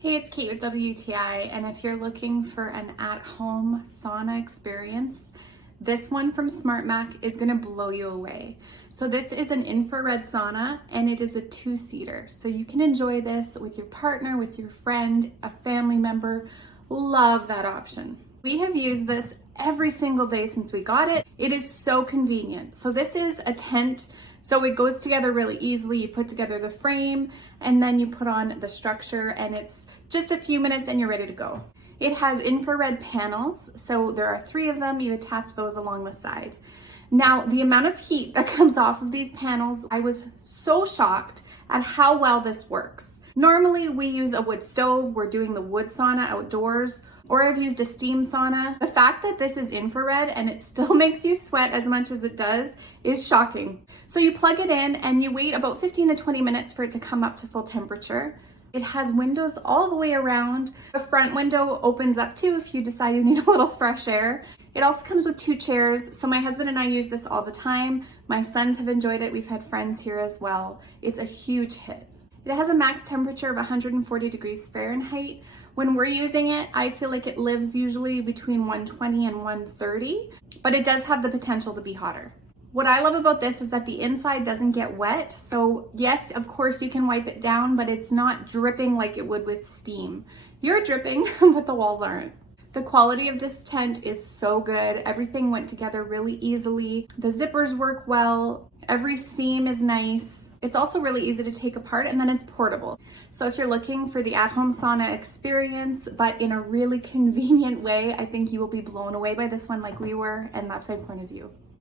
Hey, it's Kate with WTI, and if you're looking for an at-home sauna experience, this one from Smartmak is gonna blow you away. So this is an infrared sauna, and it is a two-seater. So you can enjoy this with your partner, with your friend, a family member. Love that option. We have used this every single day since we got it. It is so convenient. So this is a tent, so it goes together really easily. You put together the frame and then you put on the structure, and it's just a few minutes and you're ready to go. It has infrared panels, so there are 3 of them. You attach those along the side. Now, the amount of heat that comes off of these panels, I was so shocked at how well this works. Normally we use a wood stove, we're doing the wood sauna outdoors, or I've used a steam sauna. The fact that this is infrared and it still makes you sweat as much as it does is shocking. So you plug it in and you wait about 15 to 20 minutes for it to come up to full temperature. It has windows all the way around. The front window opens up too if you decide you need a little fresh air. It also comes with 2 chairs, so my husband and I use this all the time. My sons have enjoyed it. We've had friends here as well. It's a huge hit. It has a max temperature of 140 degrees Fahrenheit. When we're using it, I feel like it lives usually between 120 and 130, but it does have the potential to be hotter. What I love about this is that the inside doesn't get wet. So yes, of course you can wipe it down, but it's not dripping like it would with steam. You're dripping, but the walls aren't. The quality of this tent is so good. Everything went together really easily. The zippers work well. Every seam is nice. It's also really easy to take apart, and then it's portable. So if you're looking for the at-home sauna experience, but in a really convenient way, I think you will be blown away by this one like we were, and that's my point of view.